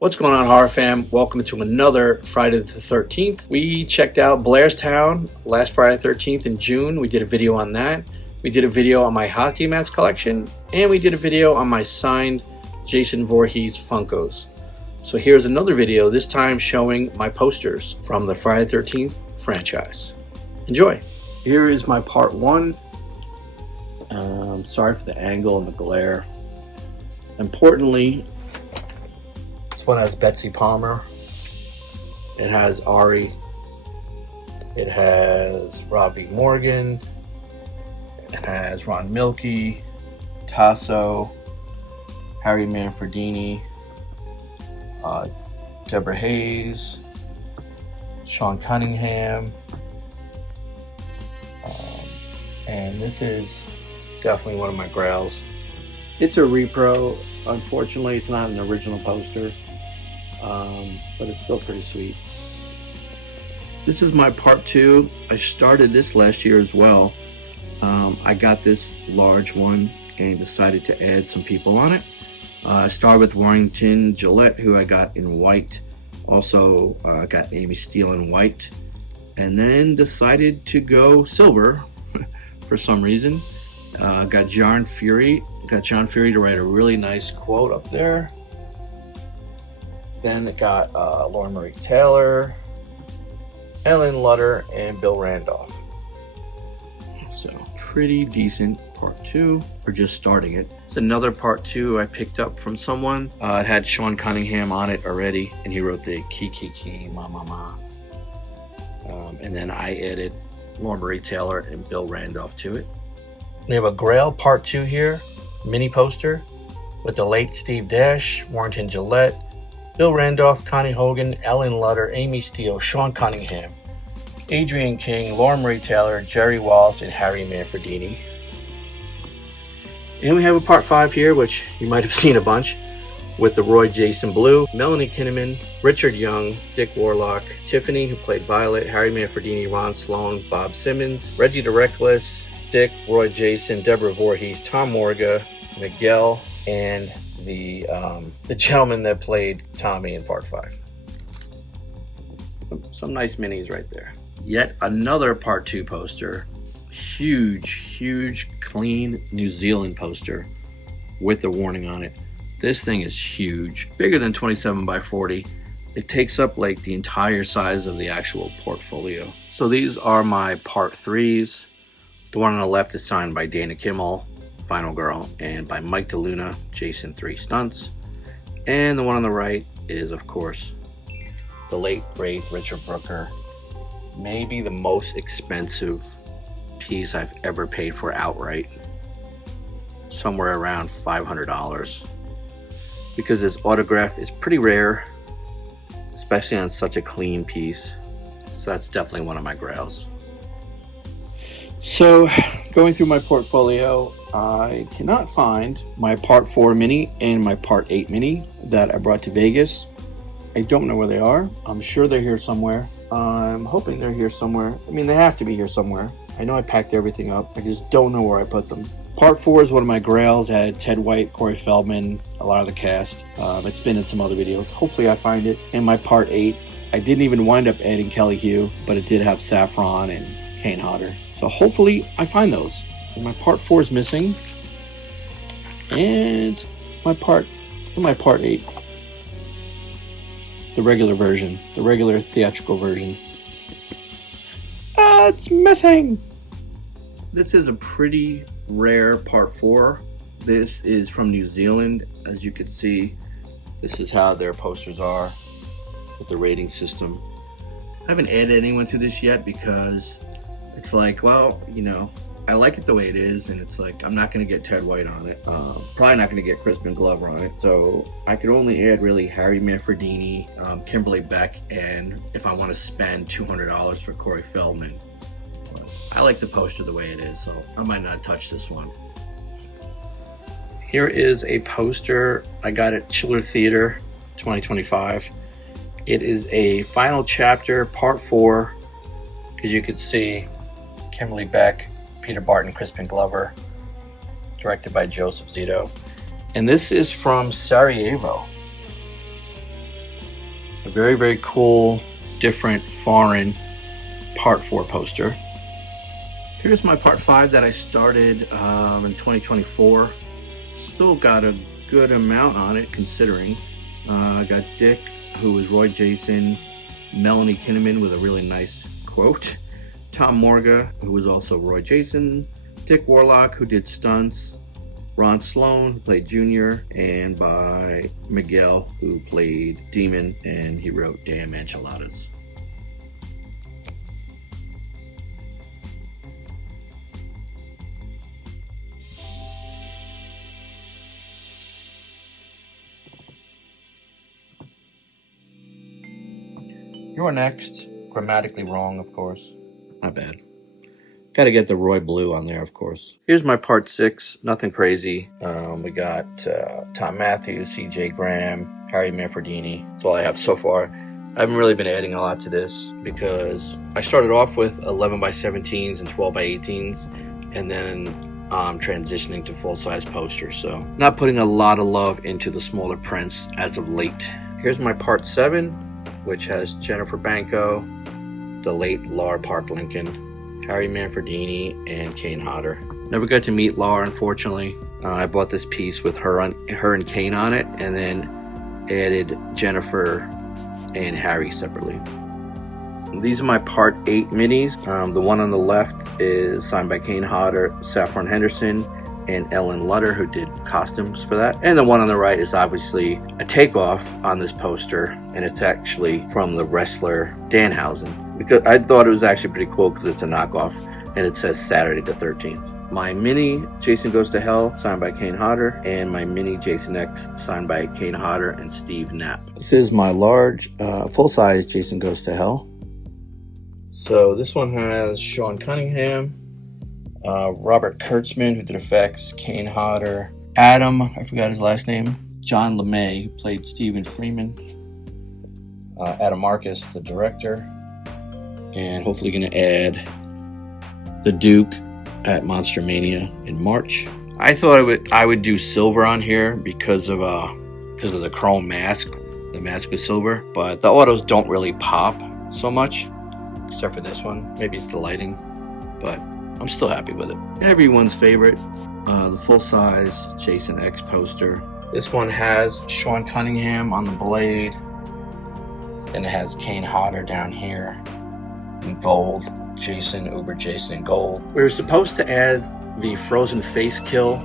What's going on, horror fam? Welcome to another Friday the 13th. We checked out Blairstown last Friday the 13th in June. We did a video on that. We did a video on my hockey mask collection, and we did a video on my signed Jason Voorhees Funkos. So here's another video, this time showing my posters from the Friday the 13th franchise. Enjoy. Here is my part one. Sorry for the angle and the glare. Importantly, this one has Betsy Palmer. It has Ari. It has Robbie Morgan. It has Ron Milkey, Tasso, Harry Manfredini, Deborah Hayes, Sean Cunningham, and this is definitely one of my grails. It's a repro. Unfortunately, it's not an original poster, but it's still pretty sweet. This is my part two. I started this last year as well. I got this large one and decided to add some people on it. I started with Warrington Gillette, who I got in white. Also, I got Amy Steele in white, and then decided to go silver for some reason. Got John Fury. Got John Fury to write a really nice quote up there. Then it got Lauren Marie Taylor, Ellen Lutter, and Bill Randolph. So pretty decent part two. We're just starting it. It's another part two I picked up from someone. It had Sean Cunningham on it already, and he wrote the Ki Ma Ma Ma. And then I added Lauren Marie Taylor and Bill Randolph to it. We have a Grail part two here, mini poster with the late Steve Dash, Warrington Gillette, Bill Randolph, Connie Hogan, Ellen Lutter, Amy Steele, Sean Cunningham, Adrienne King, Lauren Marie Taylor, Jerry Wallace, and Harry Manfredini. And we have a part five here, which you might have seen a bunch, with the Roy Jason Blue, Melanie Kinnaman, Richard Young, Dick Warlock, Tiffany, who played Violet, Harry Manfredini, Ron Sloan, Bob Simmons, Reggie the Reckless, Dick, Roy Jason, Deborah Voorhees, Tom Morga, Miguel, and the gentleman that played Tommy in part five. Some nice minis right there. Yet another part two poster. Huge, clean New Zealand poster with the warning on it. This thing is huge, bigger than 27 by 40. It takes up like the entire size of the actual portfolio. So these are my part threes. The one on the left is signed by Dana Kimmel, Final Girl, and by Mike DeLuna, Jason 3 Stunts. And the one on the right is, of course, the late, great Richard Brooker. Maybe the most expensive piece I've ever paid for outright. Somewhere around $500. Because his autograph is pretty rare, especially on such a clean piece. So that's definitely one of my grails. So, going through my portfolio, I cannot find my part 4 mini and my part 8 mini that I brought to Vegas. I don't know where they are. I'm sure they're here somewhere. I'm hoping they're here somewhere. I mean, they have to be here somewhere. I know I packed everything up. I just don't know where I put them. Part 4 is one of my grails. It had Ted White, Corey Feldman, a lot of the cast. It's been in some other videos. Hopefully I find it. And my part 8, I didn't even wind up adding Kelly Hu, but it did have Saffron and Kane Hodder. So hopefully I find those. And my part 4 is missing. And my part 8. The regular version. The regular theatrical version. It's missing! This is a pretty rare part 4. This is from New Zealand. As you can see, this is how their posters are with the rating system. I haven't added anyone to this yet because it's like, well, you know, I like it the way it is, and it's like, I'm not going to get Ted White on it. Probably not going to get Crispin Glover on it. So I could only add really Harry Manfredini, Kimberly Beck, and if I want to spend $200 for Corey Feldman. But I like the poster the way it is, so I might not touch this one. Here is a poster I got at Chiller Theater 2025. It is a final chapter, part 4, because you can see Kimberly Beck, Peter Barton, Crispin Glover, directed by Joseph Zito. And this is from Sarajevo. A very, very cool, different, foreign Part 4 poster. Here's my Part 5 that I started in 2024. Still got a good amount on it considering. I got Dick, who was Roy Jason, Melanie Kinnaman with a really nice quote, Tom Morga, who was also Roy Jason, Dick Warlock, who did stunts, Ron Sloan, who played Junior, and by Miguel, who played Demon, and he wrote Damn Enchiladas. You're next. Grammatically wrong, of course. Not bad. Got to get the Roy Blue on there, of course. Here's my Part 6. Nothing crazy. We got Tom Matthews, C.J. Graham, Harry Manfredini. That's all I have so far. I haven't really been adding a lot to this because I started off with 11 by 17s and 12 by 18s, and then I'm transitioning to full-size posters. So not putting a lot of love into the smaller prints as of late. Here's my Part 7, which has Jennifer Banco, the late Laura Park Lincoln, Harry Manfredini, and Kane Hodder. Never got to meet Laura, unfortunately. I bought this piece with her and Kane on it, and then added Jennifer and Harry separately. These are my Part 8 minis. The one on the left is signed by Kane Hodder, Saffron Henderson, and Ellen Lutter, who did costumes for that. And the one on the right is obviously a takeoff on this poster, and it's actually from the wrestler Danhausen. Because I thought it was actually pretty cool because it's a knockoff, and it says Saturday the 13th. My mini Jason Goes to Hell, signed by Kane Hodder, and my mini Jason X, signed by Kane Hodder and Steve Knapp. This is my large, full-size Jason Goes to Hell. So this one has Sean Cunningham, Robert Kurtzman, who did effects, Kane Hodder, Adam, I forgot his last name, John LeMay, who played Stephen Freeman, Adam Marcus, the director, and hopefully going to add the Duke at Monster Mania in March. I thought I would do silver on here because of the chrome mask. The mask was silver, but the autos don't really pop so much, except for this one. Maybe it's the lighting, but I'm still happy with it. Everyone's favorite, the full-size Jason X poster. This one has Sean Cunningham on the blade. Then it has Kane Hodder down here in gold. Jason, Uber Jason in gold. We were supposed to add the Frozen Face Kill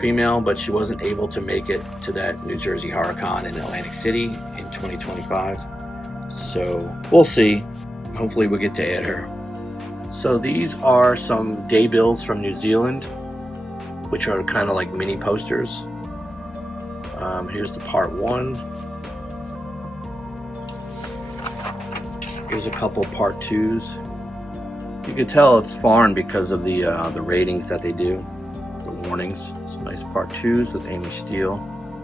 female, but she wasn't able to make it to that New Jersey HorrorCon in Atlantic City in 2025. So we'll see. Hopefully we'll get to add her. So these are some day builds from New Zealand, which are kind of like mini posters. Here's the Part 1. Here's a couple Part 2s. You can tell it's foreign because of the ratings that they do, the warnings. Some nice Part 2s with Amy Steele.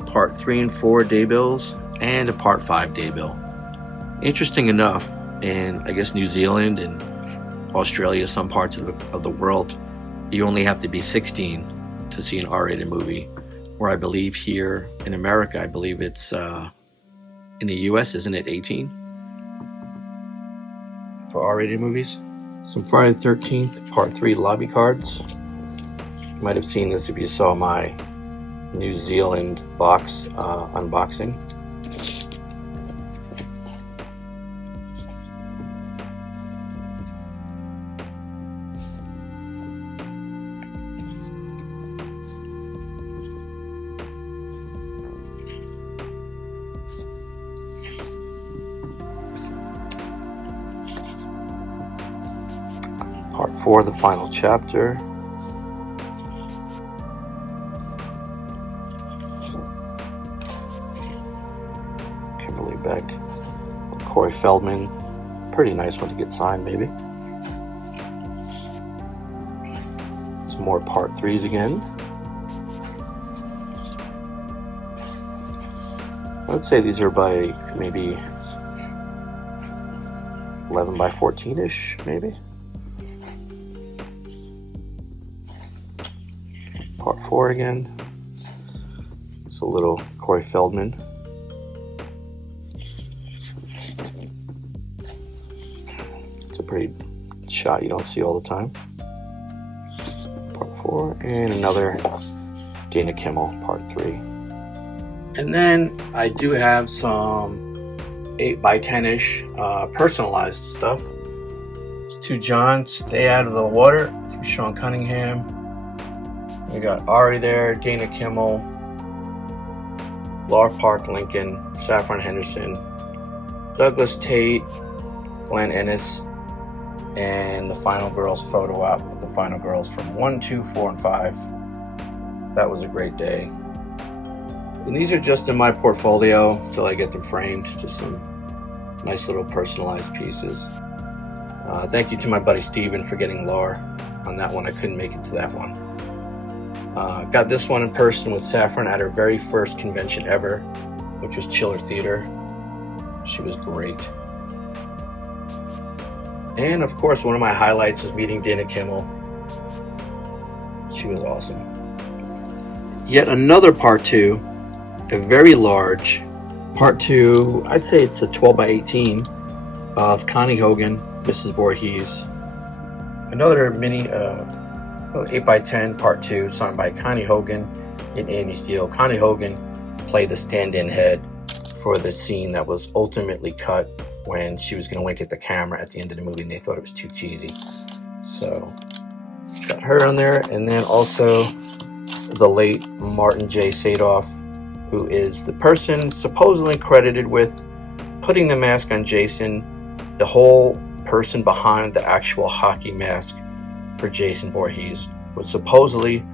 Part 3 and 4 day bills, and a Part 5 day bill. Interesting enough, in I guess New Zealand and Australia, some parts of the world, you only have to be 16 to see an R-rated movie. Where I believe here in America, I believe it's in the US, isn't it 18? For R-rated movies. Some Friday the 13th Part 3 lobby cards. You might have seen this if you saw my New Zealand box unboxing. Part 4, the final chapter. Kimberly Beck, Corey Feldman. Pretty nice one to get signed, maybe. Some more Part 3s again. I would say these are by maybe 11 by 14-ish, maybe. Part 4 again. It's a little Corey Feldman. Great shot you don't see all the time. Part 4, and another Dana Kimmel, Part 3. And then I do have some 8x10-ish personalized stuff. It's 2 John, Stay Out of the Water from Sean Cunningham. We got Ari there, Dana Kimmel, Laura Park Lincoln, Saffron Henderson, Douglas Tate, Glenn Ennis, and the Final Girls photo op with the Final Girls from 1, 2, 4, and 5. That was a great day. And these are just in my portfolio until I get them framed. Just some nice little personalized pieces. Thank you to my buddy Steven for getting Laura on that one. I couldn't make it to that one. Got this one in person with Saffron at her very first convention ever, which was Chiller Theater. She was great. And of course, one of my highlights was meeting Dana Kimmel. She was awesome. Yet another Part 2, a very large Part 2, I'd say it's a 12x18 of Connie Hogan, Mrs. Voorhees. Another mini 8x10 Part 2 signed by Connie Hogan and Amy Steele. Connie Hogan played the stand-in head for the scene that was ultimately cut when she was going to wink at the camera at the end of the movie and they thought it was too cheesy. So got her on there, and then also the late Martin J. Sadoff, who is the person supposedly credited with putting the mask on Jason, the whole person behind the actual hockey mask for Jason Voorhees was supposedly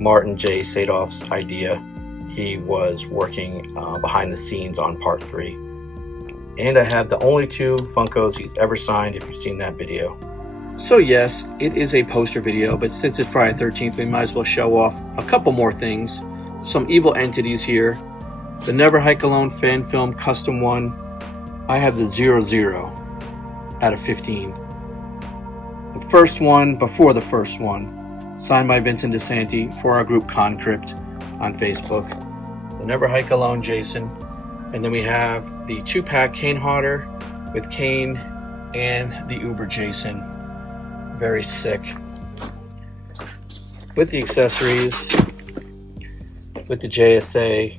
Martin J. Sadoff's idea. He was working behind the scenes on Part 3. And I have the only 2 Funkos he's ever signed, if you've seen that video. So yes, it is a poster video, but since it's Friday the 13th, we might as well show off a couple more things. Some evil entities here. The Never Hike Alone fan film custom one. I have the 00 out of 15. The first one before the first one, signed by Vincent DeSanti for our group Concrypt on Facebook. The Never Hike Alone Jason. And then we have the 2-pack Kane Hodder with Kane and the Uber Jason. Very sick. With the accessories, with the JSA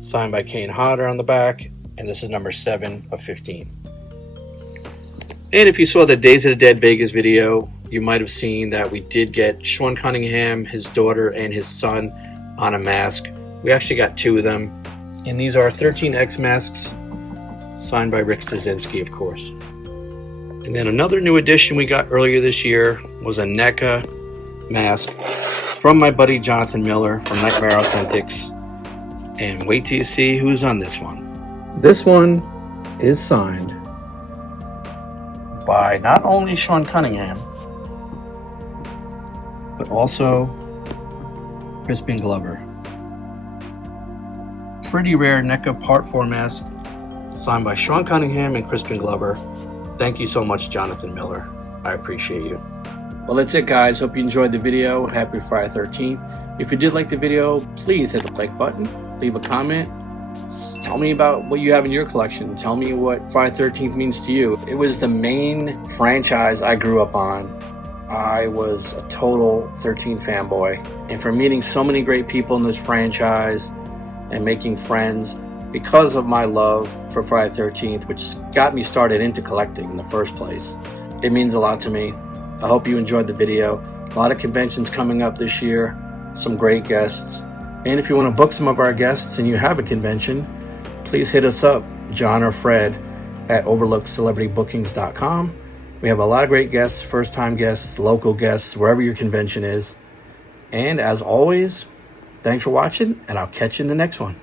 signed by Kane Hodder on the back, and this is number 7 of 15. And if you saw the Days of the Dead Vegas video, you might have seen that we did get Sean Cunningham, his daughter, and his son on a mask. We actually got 2 of them. And these are 13X masks, signed by Rick Stasinski, of course. And then another new addition we got earlier this year was a NECA mask from my buddy Jonathan Miller from Nightmare Authentics. And wait till you see who's on this one. This one is signed by not only Sean Cunningham, but also Crispin Glover. Pretty rare NECA Part 4 mask, signed by Sean Cunningham and Crispin Glover. Thank you so much, Jonathan Miller. I appreciate you. Well, that's it, guys. Hope you enjoyed the video. Happy Friday 13th. If you did like the video, please hit the like button, leave a comment. Tell me about what you have in your collection. Tell me what Friday 13th means to you. It was the main franchise I grew up on. I was a total 13 fanboy. And for meeting so many great people in this franchise and making friends because of my love for Friday 13th, which got me started into collecting in the first place, it means a lot to me. I hope you enjoyed the video. A lot of conventions coming up this year, some great guests. And if you want to book some of our guests and you have a convention, please hit us up, John or Fred, at overlookcelebritybookings.com. We have a lot of great guests, first-time guests, local guests, wherever your convention is. And as always, thanks for watching, and I'll catch you in the next one.